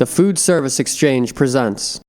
The Food Service Exchange presents.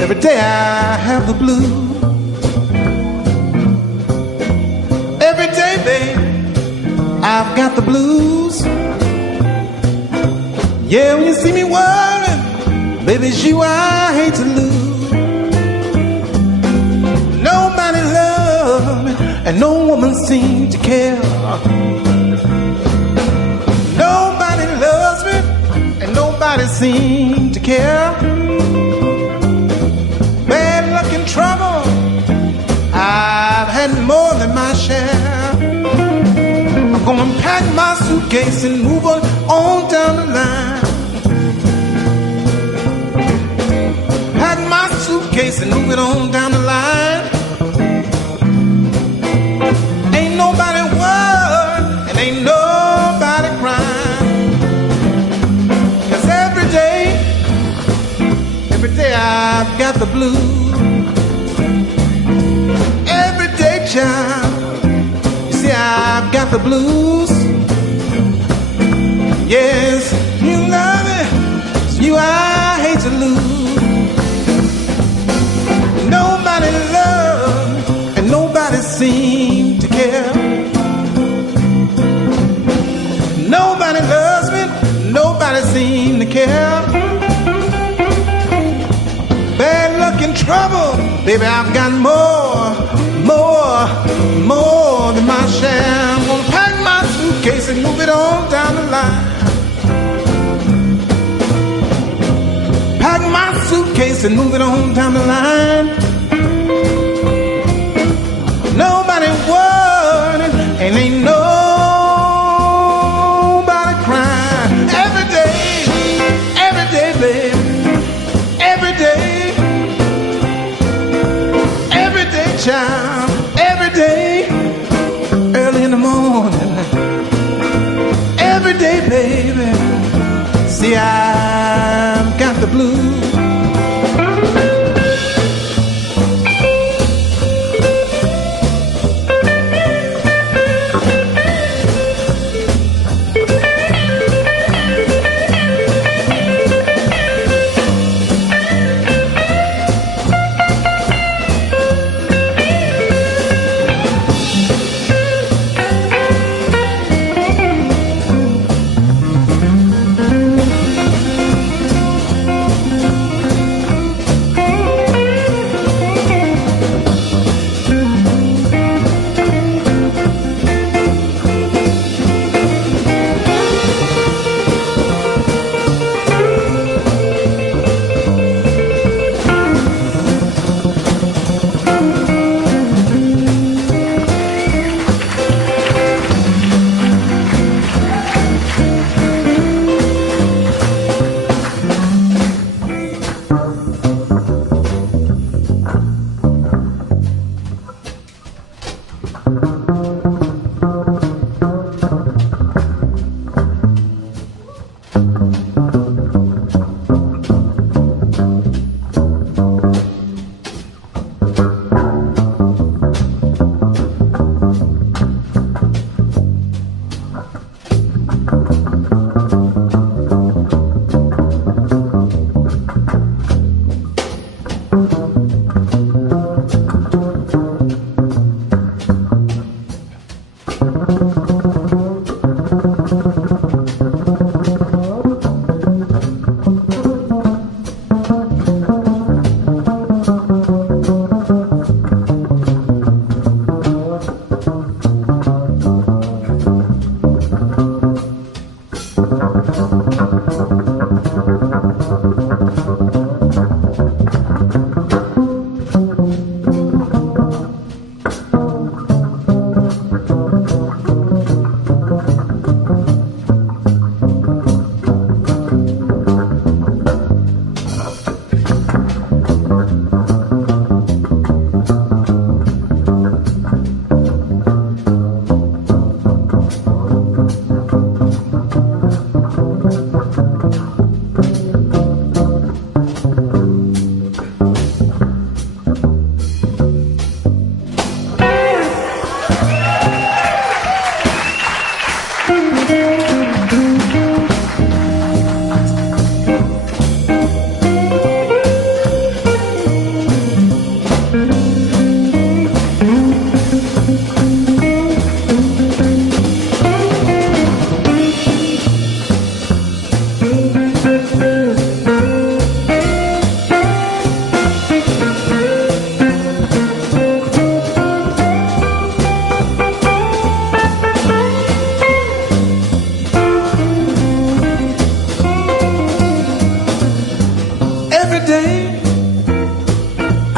Every day I have the blues. Every day, babe, I've got the blues. Yeah, when you see me worrying, baby, it's you I hate to lose. Nobody loves me, and no woman seems to care. Nobody loves me, and nobody seems to care. Bad luck and trouble, I've had more than my share. I'm gonna pack my suitcase and move on down the line. Pack my suitcase and move it on down the line. Ain't nobody worried and ain't nobody crying. 'Cause every day I've got the blues. Every day, child, you see I've got the blues. Yes, you love it, it's you I hate to lose. Nobody loves and nobody seems to care. Nobody loves me, nobody seems to care. Bad luck and trouble, baby, I've got more than my share. I'm gonna pack my suitcase and move it on down the line. Pack my suitcase and move it on down the line. Nobody worried and ain't nobody crying. Every day baby. See, I've got the blues.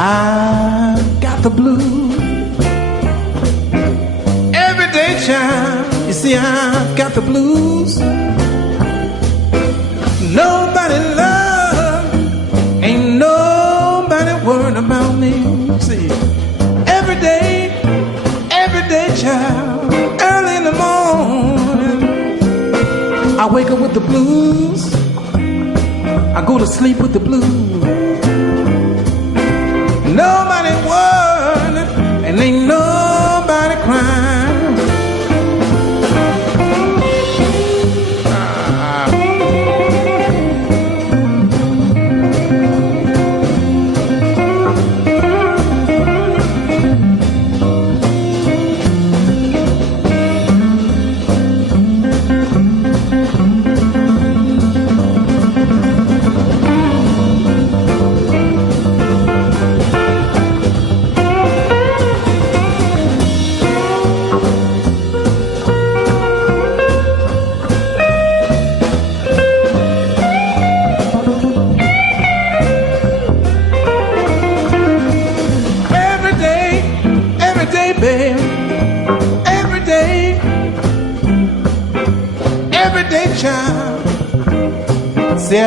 I've got the blues. Every day, child, you see, I've got the blues. Nobody love, ain't nobody worried about me. See, every day, child, early in the morning, I wake up with the blues. I go to sleep with the blues. Nobody worried, and ain't nobody crying. Every day, child. See,